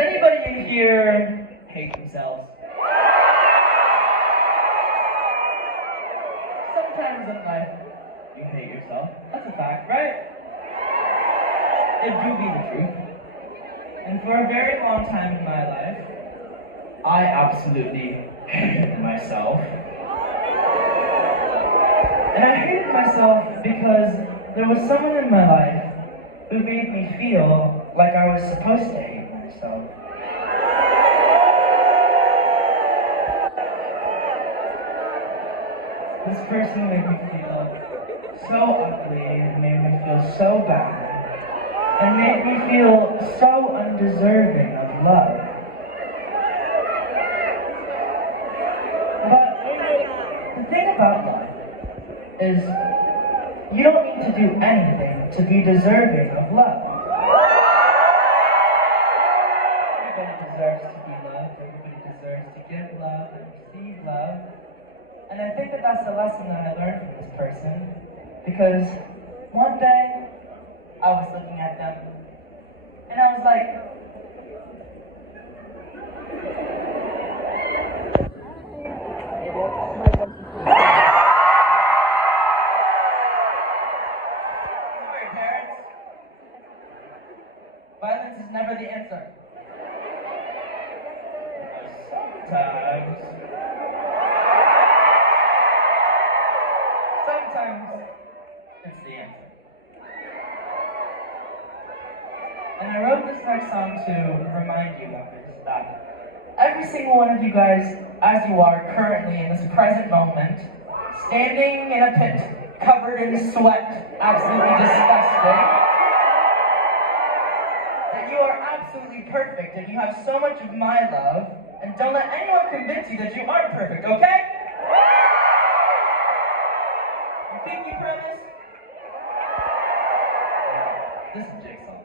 anybody in here hate themselves? Sometimes in life, you hate yourself. That's a fact, right? It do be the truth. And for a very long time in my life, I absolutely hated myself. And I hated myself because there was someone in my life who made me feel like I was supposed to hate myself. This person made me feel so ugly and made me feel so bad and made me feel so undeserving of love. But the thing about life is you don't need to do anything to be deserving of love. Everybody deserves to be loved. Everybody deserves to give love and receive love. And I think that that's the lesson that I learned from this person, because one day I was looking at them and I was like, sorry parents, violence is never the answer. Sometimes it's the answer. And I wrote this next song to remind you guys that every single one of you guys, as you are currently in this present moment, standing in a pit, covered in sweat, absolutely disgusting, that you are absolutely perfect and you have so much of my love, and don't let anyone convince you that you aren't perfect, okay? You think you promise? This is Jigsaw.